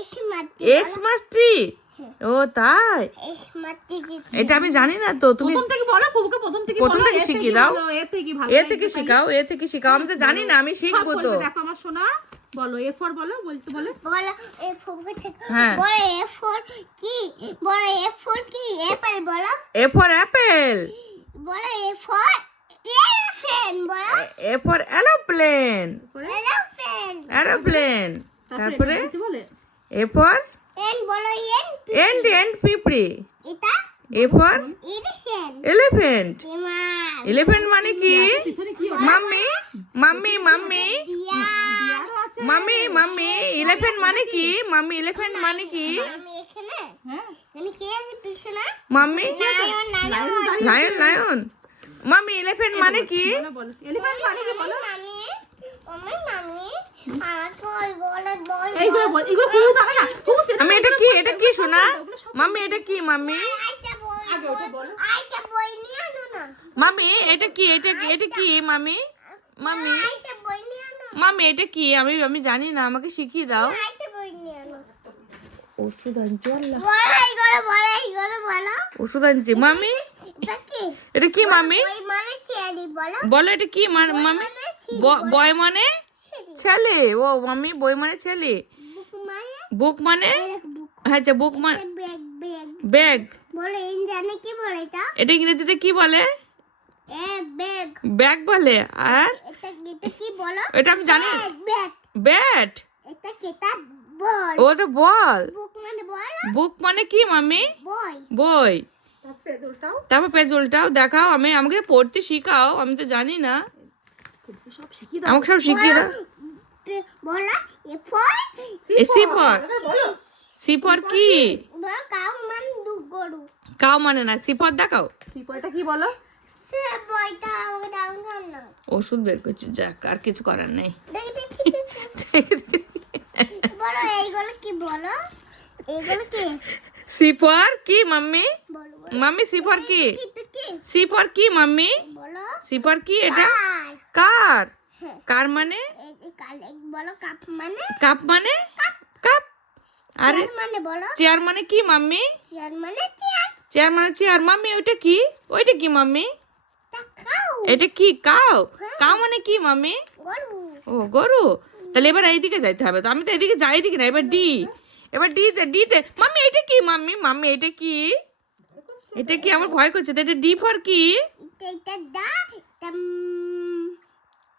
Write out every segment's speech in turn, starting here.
এসে এক্স মাস ও তাই? এসে মাটি গেছে এটা আমি জানি না তো তুমি প্রথম থেকে বলো ফুবুকে প্রথম থেকে প্রথম থেকে শিখিয়ে দাও। এ থেকে ভালো এ থেকে শেখাও এ থেকে শেখাও। আমি তো জানি না আমি শিখব তো। দেখো আমার সোনা। বলো এ ফর বলো বলতে বলো। বলো এ ফুলকে থেকে হ্যাঁ। বলো এ ফোর কি? বলো এ ফোর কি? অ্যাপল বলো। A for apple? বলো A for A for aeroplane aeroplane তারপরে বলে? এ ফর এন বলো এন এন্ড এন্ড পিঁপড়ে এটা? এ ফর এলিফ্যান্ট এলিফ্যান্ট মানে কি? Mummy. Mummy mummy. Mummy mummy. Elephant মানে কি? মাম্মি এলিফ্যান্ট মানে কি? আমি এখানে? হ্যাঁ। আমি কে আছে পিছনে? Mummy? Lion lion mummy elephant মানে কি? বলো বলো এলিফ্যান্ট মানে কি বলো? মামি আমি মামি আমাকে ওই বলে বল এইগুলো বল এগুলো ফুবু জানে না আমি এটা কি এটা কি শোনা মাম্মি এটা কি মাম্মি আইটা বই আগে ওটা বলো। আইটা বই নিয়ে আনো না মাম্মি এটা কি এটা কি এটা কি মামি? মাম্মি আইটা বই নিয়ে আনো মাম্মি এটা কি? আমি আমি জানি না আমাকে শিখিয়ে দাও। আইটা বই নিয়ে আনো ওষুধ আনছি আল্লাহ। বড়াই করে বড়াই করে বলো ওষুধ আনছি মামি? এটা কি মামি? মানে বলো। এটা কি মামি? বয় মানে? ছেলে। ও মামি বই মানে ছেলে। বুক মানে? মানে? বুক। আচ্ছা বুক মানে ব্যাগ বলে ইন কি বলে এটা? এটা ইংরেজিতে কি বলে? ব্যাগ। ব্যাগ বলে। আর? এটা কি বলো? এটা আমি জানি। ব্যাট? এটা বল। ওটা বল। বুক মানে বল? বুক মানে কি মামি? বই। বই। তারপর পেজ উল্টাও দেখাও আমি আমাকে পড়তে শিখাও আমি তো জানি না। আমাকে সব শিখিয়ে দাও। সি ফর সি ফর কি? কাউ মান কাও মানে না সি ফর দেখাও কি বলো? ওষুধ বের করছি যাক আর কিছু করার নেই। বলো এইগুলো কি বলো? কি? সি ফর কি মাম্মি? মাম্মি সি ফর কি? সি ফর কি মাম্মি? সি ফর কি এটা? কার? হ্যাঁ। কার মানে? বলো কাপ মানে? কাপ মানে? কাপ। আরে চেয়ার মানে বলো। মানে কি মাম্মি? চেয়ার মানে চেয়ার। চেয়ার মানে চেয়ার। মাম্মি ওইটা কি? ওইটা কি মাম্মি? এটা কি কাও কাও মানে কি মাম্মি? ও গরু? তাহলে এবার এইদিকে যাইতে হবে। তো আমি তো এদিকে যাই এদিকে না এবার ডি। এবার ডি তে ডি তে মাম্মি এটা কি মাম্মি? মাম্মি এটা কি? এটা কি আমার ভয় করছে? তো এটা ডি ফর কি?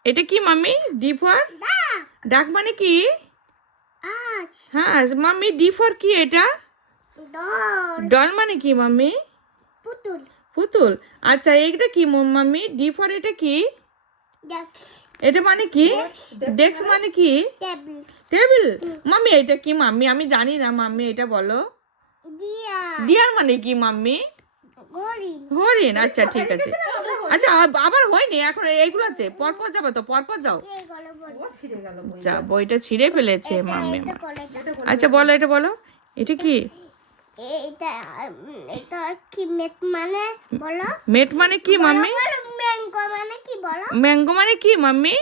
এটা কি মাম্মি? ডি ফর ডাক মানে কি? হ্যাঁ মাম্মি ডি ফর কি এটা? ডল মানে কি মাম্মি? পুতুল। পুতুল। আচ্ছা এইটা কি মম- মাম্মি? ডি ফর এটা কি? ডেক্স এটা মানে কি? ডেস্ক মানে কি? টেবিল মাম্মি এটা কি মাম্মি? আমি জানি না মাম্মি এটা বলো। ডিয়ার মানে কি মাম্মি? হরিণ। আচ্ছা ঠিক আছে। আচ্ছা আব- আবার হয়নি? এখন এইগুলো আছে? পরপর যাবে তো পরপর যাও। যা বইটা ছিঁড়ে ফেলেছে মাম্মি আচ্ছা বলো এটা বলো। এটা কি? এটা এটা কি মেট মানে? বলো। মেট মানে কি মাম্মি? ম্যাঙ্গো মানে কি বলো। ম্যাঙ্গো মানে কি মাম্মি?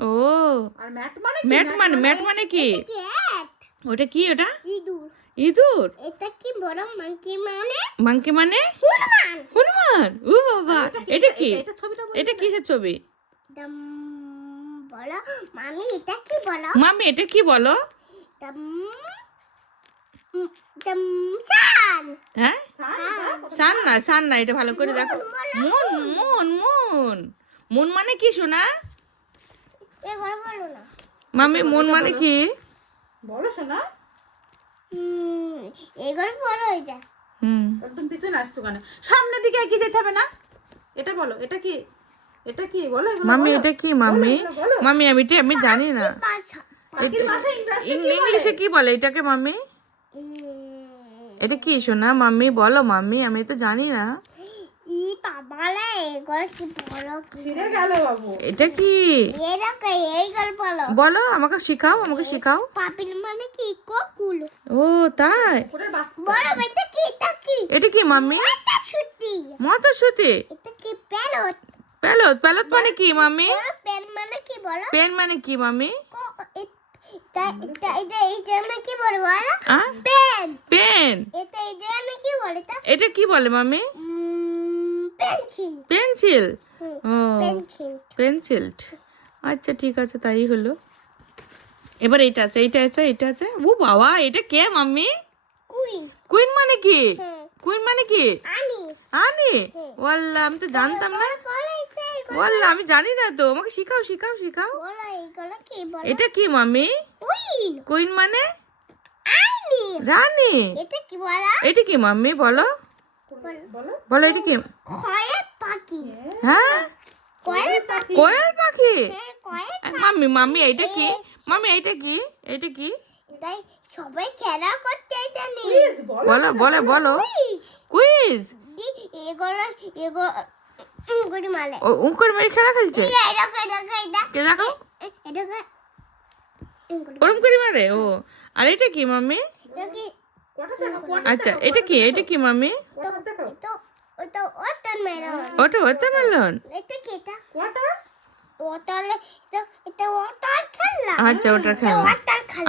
ও। আর ম্যাট মানে ম্যাট মানে ম্যাট মানে কি? ওটা কি ওটা? ইঁদুর। ইঁদুর? এটা কি বড় মাংকি মানে? মাঙ্কি মানে? হনুমান! হনুমান! ও বাবা! এটা কি? এটা কিসের ছবি? দম বলো। মামি এটা কি বলো? মাম্মি এটা কি বলো? হ্যাঁ? সান না সান না এটা ভালো করে দেখো। Moon moon moon moon. মানে কি শোনা বলো মুন মানে কি? বলো শোনা এগুলো বড় হয়ে যায়। হুম। একদম পিছনে আসছো কেন? সামনের দিকে এগিয়ে যেতে হবে না? এটা বলো এটা কি? এটা কি? বলো মামি মাম্মি এটা কি মাম্মি বলো, বলো। মাম্মি আমি এটা আমি জানি না। ইংলিশে কি বলে এটাকে মাম্মি এটা কি শোনা? মাম্মি বলো মাম্মি আমি তো জানি না। এটা কি? বলো। বলো আমাকে শিখাও আমাকে শিখাও। পাপিল মানে কি? কোকুল। ও তাই? এটা কি? এটা কি? এটা কি মাম্মি? মটরশুটি। এটা কি প্যারট? প্যালত প্যালত মানে কি মাম্মি? বলো পেন মানে কি বলো? পেন মানে কি মাম্মি? পেন। পেন। এটা এই কি বলে এটা কি বলে মাম্মি? পেন্সিল। পেন্সিল? আচ্ছা ঠিক আছে তাই হলো। এবার এটা আছে এটা আছে এটা আছে। ও বাবা এটা কে মাম্মি? কুইন। মানে কি? কুইন মানে কি? আনি। আনি? আমি তো জানতাম না। ওয়াল্লাহ আমি জানি না তো। আমাকে শিখাও শিখাও শিখাও। এটা কি মাম্মি? কুইন। মানে? রানী। এটা কি বলো? এটা কি মাম্মি বলো। বলো। বলো। এটা কি? কয়েল পাখি। হ্যাঁ? কয়েল পাখি। কোয়েল পাখি? হ্যাঁ কয়েল মাম্মি মাম্মি এইটা কি? মাম্মি এইটা কি? এইটা কি? তাই সবাই খেলা করতে এটা নেই প্লিজ বলো। বলো বলো বলো। কুইজ এগুলো এগুলো ও উঙ্কর মেরে খেলা খেলছে? ওরম করে ও। আর এটা কি মাম্মি? এটা কি? আচ্ছা এটা কি এটা কি তো ওটা ওটার ওটা ওটা মেলন এটা কি এটা? কটা ওটার এটা এটা ওটার আচ্ছা ওটার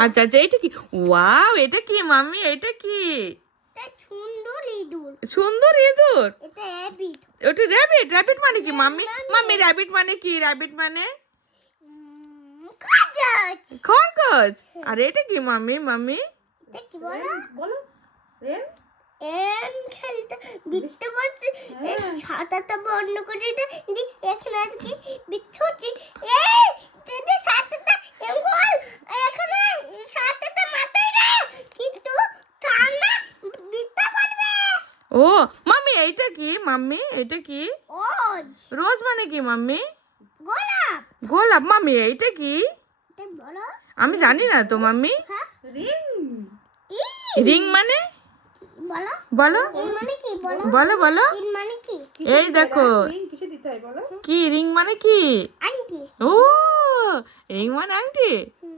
আচ্ছা আচ্ছা এটা কি? ওয়াও এটা কি মাম্মি? এটা কি? সুন্দর ইঁদুর। সুন্দর ইঁদুর? এটা হ্যাবিট ওটা র্যাবিট র্যাবিট মানে কি মাম্মি? মাম্মি র্যাবিট মানে কি র্যাবিট মানে? খরগোশ? আর এটা কি মাম্মি মাম্মি? কি বলো। বলো। রেন এম খেলতে বিত্তে বলছে ছাতাটা বন্ধ করে দে দি এখানে আজকে বিত্তে হচ্ছে এই যদি ছাতাটা এমন এখানে ছাতাটা মাথায় রে কিন্তু ঠান্ডা বিত্তে পারবে ও মাম্মি এইটা কি মাম্মি এটা কি? ওজ রোজ মানে কি মাম্মি? গোলাপ। গোলাপ মাম্মি এইটা কি? আমি জানি না তো মাম্মি। হ্যাঁ। রিং মানে বলো বলো মানে বলো বলো বলো ইন মানে কি এই দেখো রিং কিসে দিতে হয় বলো কি রিং মানে কি ও রিং মানে আংটি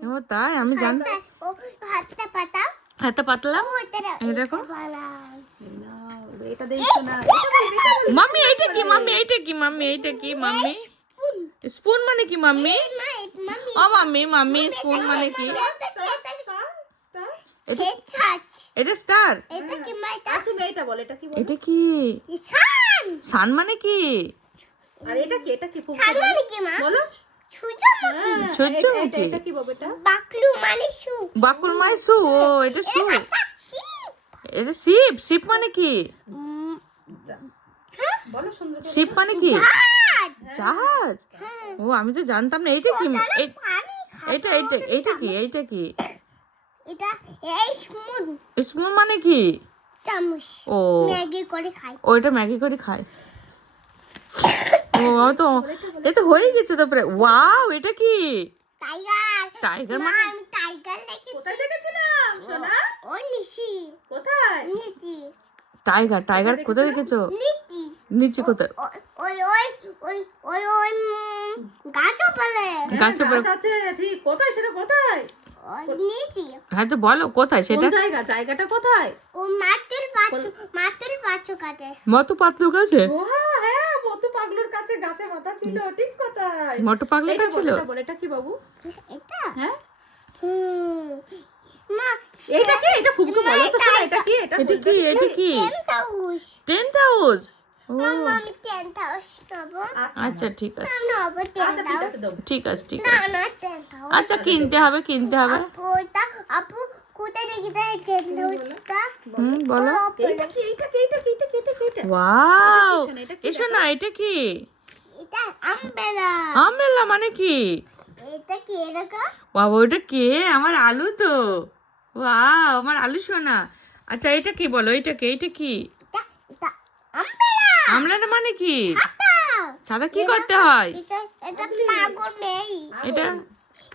ও তাই আমি জান হাতটা ও হাতটা পাতা হাতে পাতলাম এই দেখো। মাম্মি এইটা কি মাম্মি এইটা কি মাম্মি এইটা কি মাম্মি স্পুন স্পুন মানে কি মাম্মি ও মাম্মি মাম্মি স্পুন মানে কি স্টার, স্টার। সে ছাচ এটা স্টার। এটা কি মা তুমি এটা বল এটা কি এটা কি? সান সান মানে কি? আর এটা কি এটা কি সান মানে কি মা? বলো। সুজা হ্যাঁ, এটা- এটা- নাকি? এটা কি বাবু এটা? বাকলু মানে সু বাকুল মাই সু ও এটা সু এটা শিপ। শিপ মানে কি? বলো সুন্দর করে। শিপ মানে কি? জাহাজ। ও আমি তো জানতাম না এইটা কি? এই- পানি এইটা এইটা এইটা কি? এইটা কি? এটা এই স্পুন স্পুন মানে কি? চামচ। ও। ম্যাগি করে এটা ম্যাগি করে খায়। ও তো এ তো হয়ে গেছে তো ওয়াও এটা কি? টাইগার। টাইগার মানে? আমি টাইগার কোথায় দেখেছিলাম সোনা? ও নিশি কোথায়? নীতি টাইগার টাইগার কোথায় দেখেছ? নীতি নিচে কোথায়? ও- ওই ওই ওই ওই ওই হ্যাঁ, গাছে গাছ আছে ঠিক। কোথায় সেটা? কোথায়? নিচি হ্যাঁ তো বলো কোথায় সেটা? জায়গা? জায়গাটা কোথায়? ও মাতুর পাচু মাতুর পাচু কাটে মতো পাতলু গাছে ও হ্যাঁ হ্যাঁ পাগলুর কাছে গাছে মাথা ছিল ঠিক কোথায় মোটু পাগলা এটা ছিল? বল, এটা কি বাবু? এটা? হ্যাঁ। মা এটা কি? এটা ফুফু বলো তো এটা কি? এটা কি? এটা কি? Tent house. Tent house? আচ্ছা ঠিক আছে। টেন্ট আচ্ছা ঠিক আছে ঠিক আছে ঠিক আছে। আচ্ছা কিনতে হবে কিনতে হবে। হুম বলো। ওয়াও! শোনা, এটা কি এসো না এটা কি? আমবেলা আমবেলা মানে কি? এটা কি এরকম বাবা ওটা কে? আমার আলু তো। ওয়াও আমার আলু সোনা। আচ্ছা এটা কি বলো? এটা কি? এটা কি? এটা এটা আমলাটা মানে কি? তা সাদা কি করতে হয়? এটা এটা এটা?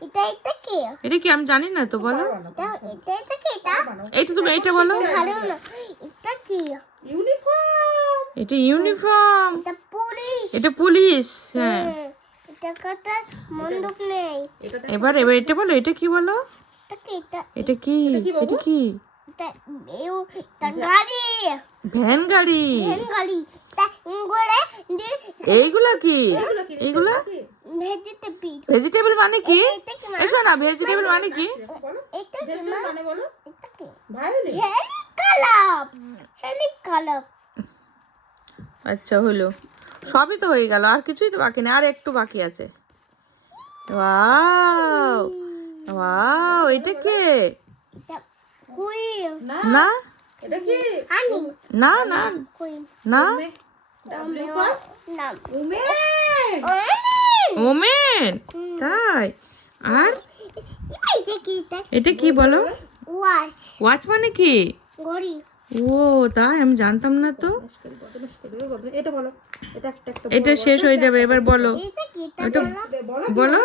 এটা এটা কি? এটা কি আমি জানি না তো বলো। এটা এটা এটা কি এটা? তুমি এইটা বলো। এটা কি? ইউনিফর্ম। এটা ইউনিফর্ম। এটা পুলিশ। এটা পুলিশ হ্যাঁ। এটা কথা মন্দুক নেই। এবার এবার এটা বলো এটা কি বলো? এটা কি এটা? এটা কি? এটা কি এটা গাড়ি। ভ্যান গাড়ি। ভ্যান গাড়ি। তা ইংরে এইগুলা কি? Beet vegetable. মানে কি? এটা এসো না ভেজিটেবল মানে কি? এটা কি মানে বলো। এটা কি? ভায়োলিন। হেলি কালাপ আচ্ছা হলো। সবই তো হয়ে গেল আর কিছুই তো বাকি নেই আর একটু বাকি আছে। ওয়াও! ওয়াও এটা কে? না? এটা কি? আনি। না না। না? ওমেন তাই। আর? এটা কি এটা? এটা বলো? ওয়াচ। মানে কি? ও তাই আমি জানতাম না তো। এটা বলো। এটা একটা একটা এটা শেষ হয়ে যাবে এবার বলো। এটা বলো? বলো।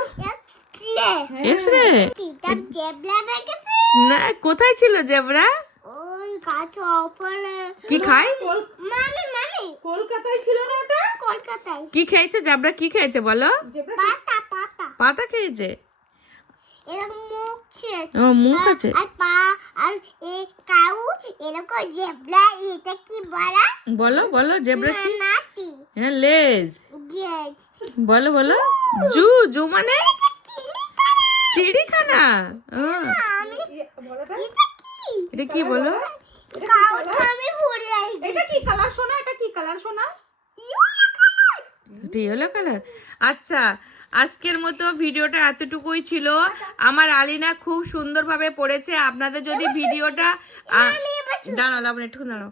রে কি তার জেবলা রেখেছে না কোথায় ছিল জেবরা? ওই অপরে কি খায়? মানে মানে কলকাতায় ছিল না ওটা? কলকাতায়। কি খেয়েছে? জেবরা কি খেয়েছে বলো? পাতা পাতা। পাতা খেয়েছে? এরকম মুখ ও মুখ আছে। আর পা আর এ কাউ এরকম এটা কি বলা? বলো বলো জেবরা কি? নাতি। হ্যাঁ লেজ। বলো বলো। জু। জু মানে? চিড়িখানা। হ্যাঁ। এটা কি বলো এটা কি কালার সোনা এটা কি কালার সোনা এটা ইয়েলো কালার আচ্ছা আজকের মতো ভিডিওটা এতটুকুই ছিল আমার আলিনা খুব সুন্দরভাবে পড়েছে আপনাদের যদি ভিডিওটা দাঁড়াও লাবণ একটু দাঁড়াও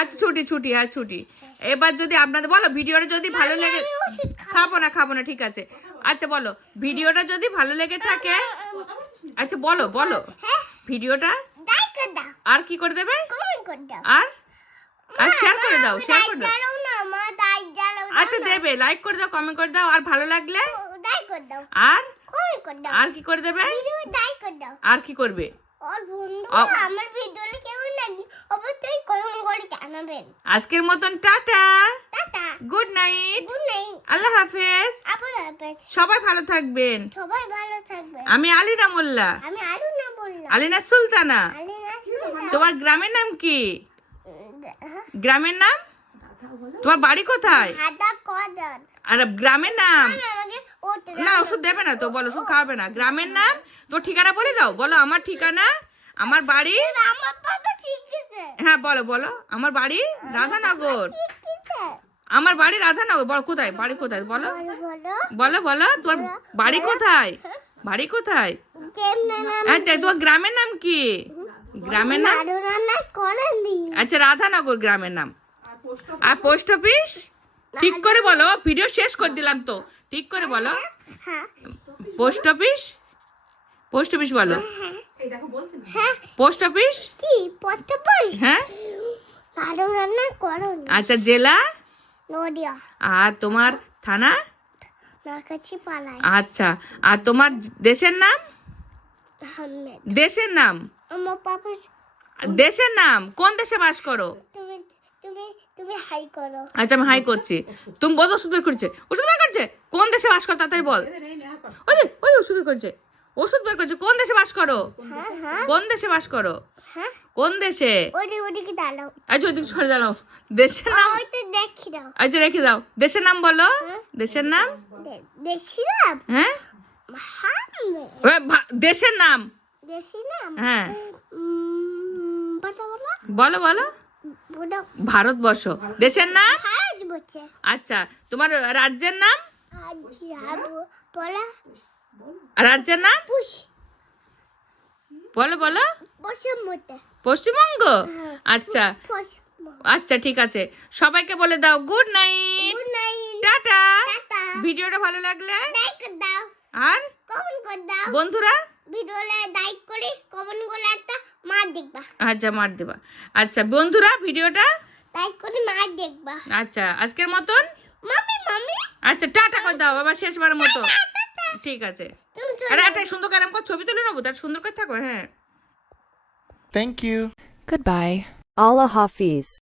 আচ্ছা ছুটি ছুটি হ্যাঁ ছুটি এবার যদি আপনাদের বলো ভিডিওটা যদি ভালো লেগে খাব না খাব না ঠিক আছে আচ্ছা বলো ভিডিওটা যদি ভালো লেগে থাকে আচ্ছা বলো বলো ভিডিওটা আর কি করে দেবে? আর? আর শেয়ার করে দাও শেয়ার করে দাও। আচ্ছা দেবে লাইক করে দাও কমেন্ট করে দাও আর ভালো লাগলে? আর? আর কি করে দেবে? আর কি করবে? আমার কেমন লাগে অবশ্যই কমেন্ট করে জানাবেন। আজকের মতন ta-ta. Ta-ta. Good night good night আল্লাহ হাফেজ। আপনার হাফেজ। সবাই ভালো থাকবেন। সবাই ভালো থাকবেন। আমি আলিনা মোল্লা। আমি আরও না বললাম আলিনা সুলতানা। আরে না শুনলাম। তোমার গ্রামের নাম কি? হ্যাঁ? গ্রামের নাম? তোমার বাড়ি কোথায়? আর গ্রামের নাম? না ওষুধ দেবে না তো বলো ওষুধ খাওয়াবে না। গ্রামের নাম? তোর ঠিকানা বলে দাও বলো আমার ঠিকানা আমার বাড়ি? হ্যাঁ বলো বলো আমার বাড়ি রাধানগর। আমার বাড়ি রাধানগর বলো কোথায়? বাড়ি কোথায় বলো। বলো বলো। বলো বলো তোমার বাড়ি কোথায়? বাড়ি কোথায়? আচ্ছা তোমার গ্রামের নাম কি? গ্রামের নাম? আচ্ছা রাধানগর গ্রামের নাম। আর পোস্ট অফিস? ঠিক করে বলো ভিডিও শেষ করে দিলাম তো। ঠিক করে বলো। হ্যাঁ পোস্ট অফিস? পোস্ট অফিস বলো। এই দেখো বলছেন হ্যাঁ। Post office? কি হ্যাঁ। আচ্ছা জেলা? আর তোমার থানা? আচ্ছা আর তোমার দেশের নাম? দেশের নাম? দেশের নাম? কোন দেশে বাস করো? তুমি তুমি তুমি হাই করো। আচ্ছা আমি হাই করছি। তুমি বল ওষুধ বের করছে? ওষুধ বের করছে? কোন দেশে বাস করো তাড়াতাড়ি বল। ওই ওই ওষুধ বের করছে। ওষুধ বের করছে। কোন দেশে বাস করো? হ্যাঁ হ্যাঁ। কোন দেশে বাস করো? হ্যাঁ। কোন দেশে? ওদি ওদিকে দাঁড়াও। আচ্ছা সরে দাঁড়াও। দেশের নাম ওই তো দেখি দাও। আচ্ছা রেখে দাও। দেশের নাম বলো। দেশের নাম? দে- দেশিরাম হ্যাঁ। হ্যাঁ দেশের নাম। হ্যাঁ। বলো বলো। ভারতবর্ষ। দেশের নাম? আচ্ছা তোমার রাজ্যের নাম? রাজ্যের নাম? বলো বলো। পশ্চিমবঙ্গ। হ্যাঁ। আচ্ছা। আচ্ছা ঠিক আছে। সবাইকে বলে দাও গুড নাইট। টাটা। ভিডিওটা ভালো লাগলে আর বন্ধুরা ভিডিওলে লাইক করে কমেন্ট করে একটা মার দেখবা। আচ্ছা মার দেবা। আচ্ছা বন্ধুরা ভিডিওটা? লাইক করে মার দেখবা। আচ্ছা আজকের মতন? মামি মামি। আচ্ছা টাটা করে দাও আবার শেষবারের মতো। ঠিক আছে। আরে একটা সুন্দর করে আমাকে ছবি তুলে নেব তার সুন্দর করে থাকো হ্যাঁ। Thank you. Goodbye. Allah Hafiz.